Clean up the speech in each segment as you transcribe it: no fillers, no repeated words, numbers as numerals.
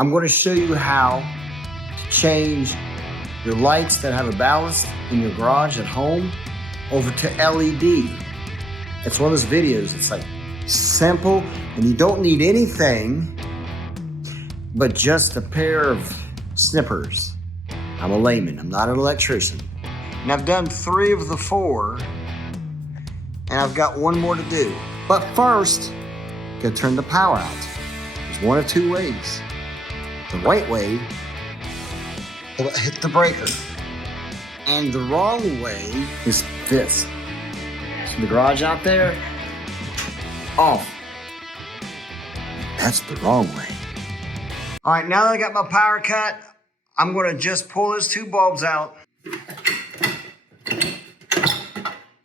I'm going to show you how to change your lights that have a ballast in your garage at home over to LED. It's one of those videos. It's like simple, and you don't need anything but just a pair of snippers. I'm a layman, I'm not an electrician. And I've done 3 of the 4, and I've got 1 more to do. But first, gotta turn the power out. There's 1 of 2 ways. The right way, hit the breaker. And the wrong way is this. So the garage out there, off. That's the wrong way. All right, now that I got my power cut, I'm gonna just pull those 2 bulbs out.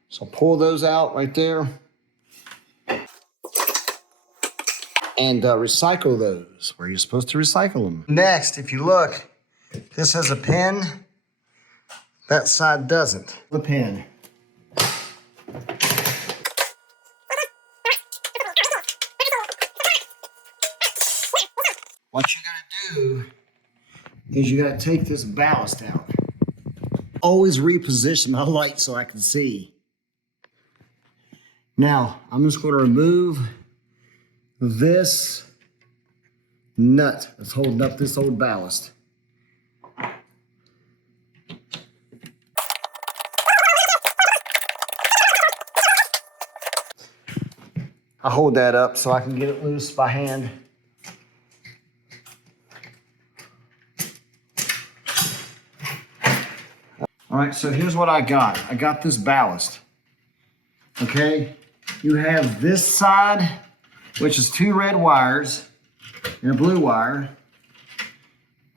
So pull those out right there. And recycle those where you're supposed to recycle them. Next, if you look, this has a pin. That side doesn't. The pin. What you gotta do is you gotta take this ballast out. Always reposition my light so I can see. Now, I'm just gonna remove this nut that's holding up this old ballast. I hold that up so I can get it loose by hand. All right, so here's what I got. I got this ballast, okay? You have this side, which is 2 red wires and a blue wire.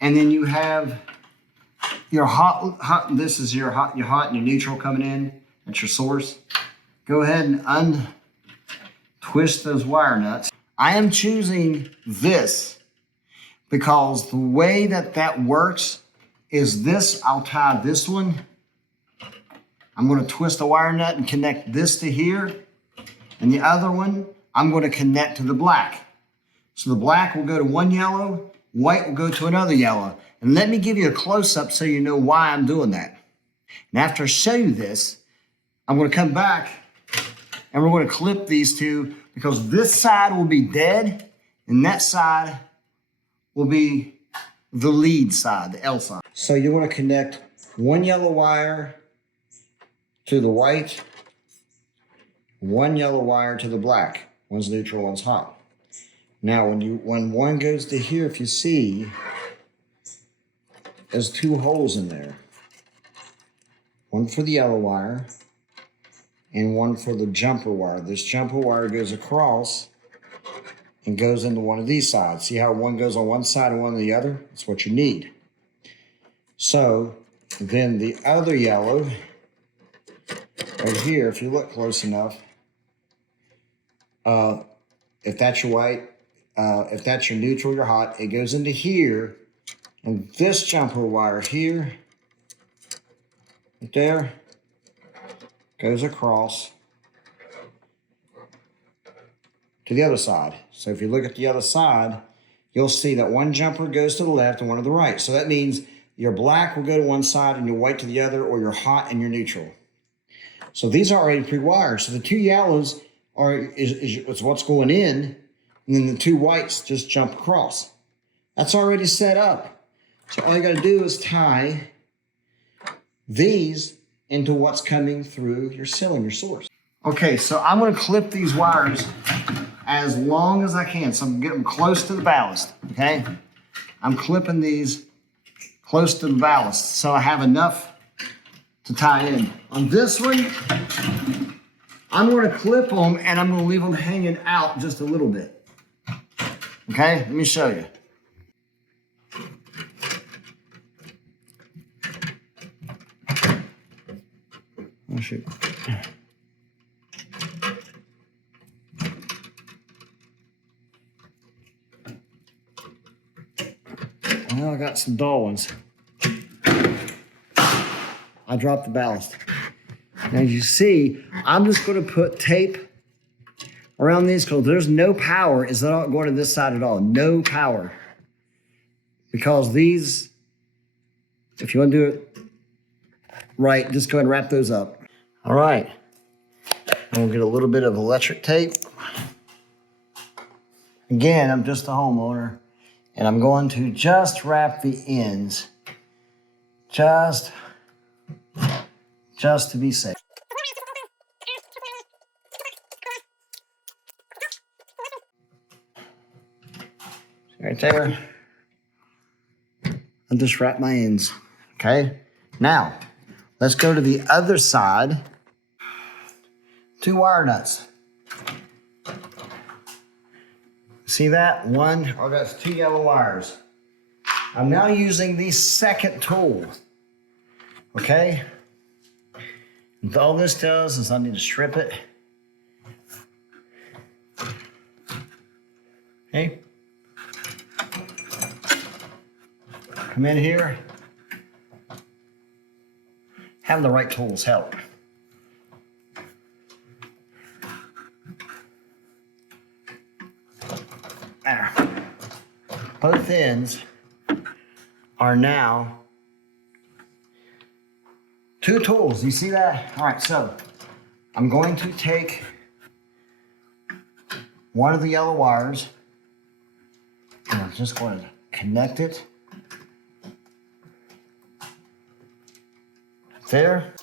And then you have your hot, this is your hot and your neutral coming in. That's your source. Go ahead and untwist those wire nuts. I am choosing this because the way that works is this. I'll tie this one. I'm going to twist the wire nut and connect this to here. And the other one, I'm going to connect to the black. So the black will go to one yellow, white will go to another yellow. And let me give you a close-up so you know why I'm doing that. And after I show you this, I'm going to come back and we're going to clip these 2 because this side will be dead and that side will be the lead side, the L side. So you're going to connect 1 yellow wire to the white, 1 yellow wire to the black. One's neutral, one's hot. Now, when one goes to here, if you see, there's 2 holes in there. One for the yellow wire and one for the jumper wire. This jumper wire goes across and goes into one of these sides. See how one goes on one side and one on the other? That's what you need. So then the other yellow, right here, if you look close enough, if that's your white, if that's your neutral, your hot, it goes into here, and this jumper wire here, right there, goes across to the other side. So if you look at the other side, you'll see that one jumper goes to the left and one to the right. So that means your black will go to one side and your white to the other, or your hot and your neutral. So these are already pre-wired. So the 2 yellows is what's going in, and then the 2 whites just jump across. That's already set up. So all you got to do is tie these into what's coming through your cylinder, your source. Okay, so I'm going to clip these wires as long as I can. So I'm going to get them close to the ballast, okay? I'm clipping these close to the ballast so I have enough to tie in. On this one, I'm going to clip them and I'm going to leave them hanging out just a little bit. Okay, let me show you. Oh, shoot. Well, I got some dull ones. I dropped the ballast. Now you see, I'm just going to put tape around these because there's no power. Is not going to this side at all. No power. because these, if you want to do it right, just go ahead and wrap those up. All right, I'm gonna get a little bit of electric tape. Again, I'm just a homeowner, and I'm going to just wrap the ends, just to be safe. Right there. I'll just wrap my ends, okay? Now, let's go to the other side. 2 wire nuts. See that? One, oh, that's 2 yellow wires. I'm now using the second tool, okay? And all this does is I need to strip it. Okay? Come in here. Having the right tools help. There. Both ends are now 2 tools. You see that? All right, so I'm going to take one of the yellow wires and I'm just going to connect it there.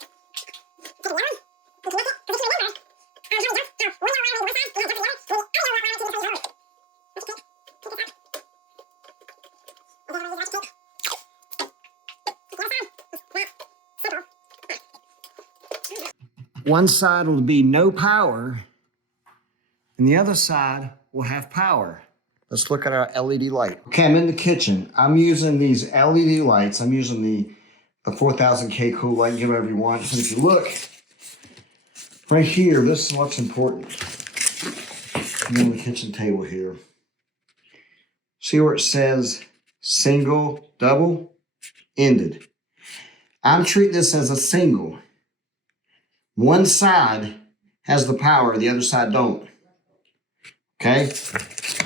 One side will be no power, and the other side will have power. Let's look at our LED light. Okay, I'm in the kitchen. I'm using these LED lights. I'm using the 4000K cool light, give whatever you want. And if you look right here, this is what's important. I'm on the kitchen table here. See where it says single, double, ended. I'm treating this as a single. One side has the power, the other side don't. Okay?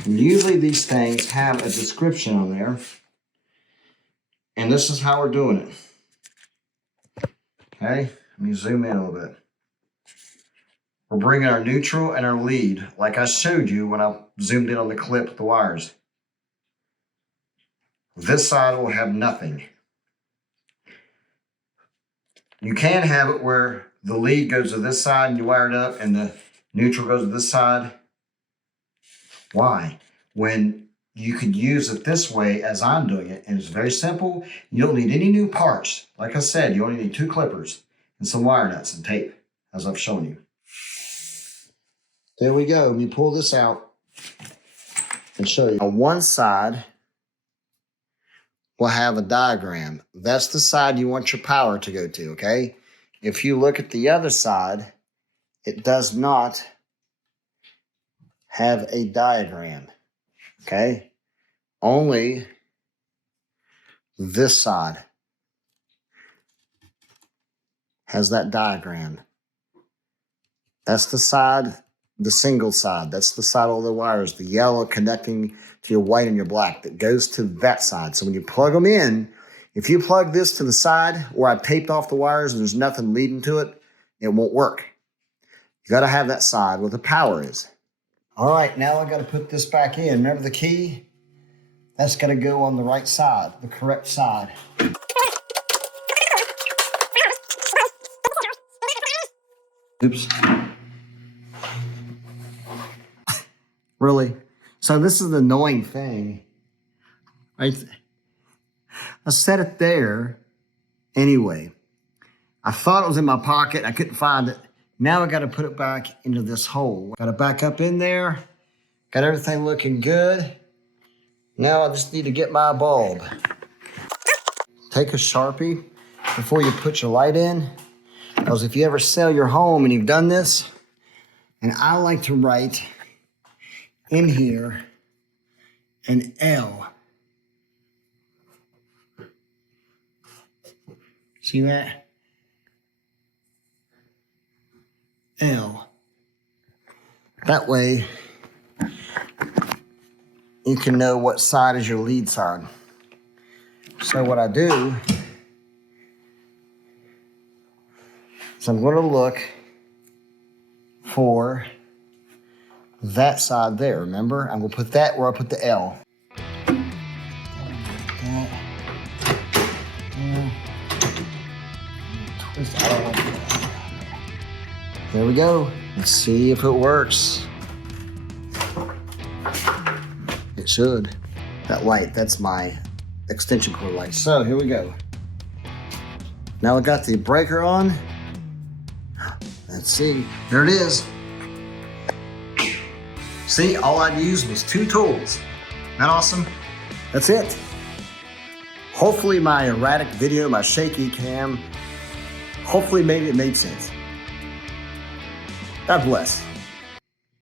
And usually these things have a description on there. And this is how we're doing it. Okay? Let me zoom in a little bit. We're bringing our neutral and our lead, like I showed you when I zoomed in on the clip with the wires. This side will have nothing. You can have it where the lead goes to this side and you wire it up and the neutral goes to this side. Why? When you could use it this way as I'm doing it, and it's very simple. You don't need any new parts. Like I said, you only need 2 clippers and some wire nuts and tape, as I've shown you. There we go. Let me pull this out and show you. On one side, we'll have a diagram. That's the side you want your power to go to, okay? If you look at the other side, it does not have a diagram, okay? Only this side has that diagram. That's the side, the single side. That's the side of all the wires, the yellow connecting to your white and your black that goes to that side. So when you plug them in, if you plug this to the side where I taped off the wires and there's nothing leading to it, it won't work. You got to have that side where the power is. All right, now I got to put this back in. Remember the key? That's got to go on the right side, the correct side. Oops. Really? So this is the annoying thing. I set it there anyway. I thought it was in my pocket. I couldn't find it. Now I got to put it back into this hole. Got it back up in there. Got everything looking good. Now I just need to get my bulb. Take a Sharpie before you put your light in. Because if you ever sell your home and you've done this, and I like to write in here an L. See that? L. That way, you can know what side is your lead side. So what I do is I'm going to look for that side there. Remember, I'm going to put that where I put the L. Twist. I don't want that. There we go. Let's see if it works. It should. That light, that's my extension cord light. So here we go. Now I got the breaker on. Let's see. There it is. See, all I'd used was 2 tools. Isn't that awesome? That's it. Hopefully my erratic video, my shaky cam, hopefully it made sense. God bless.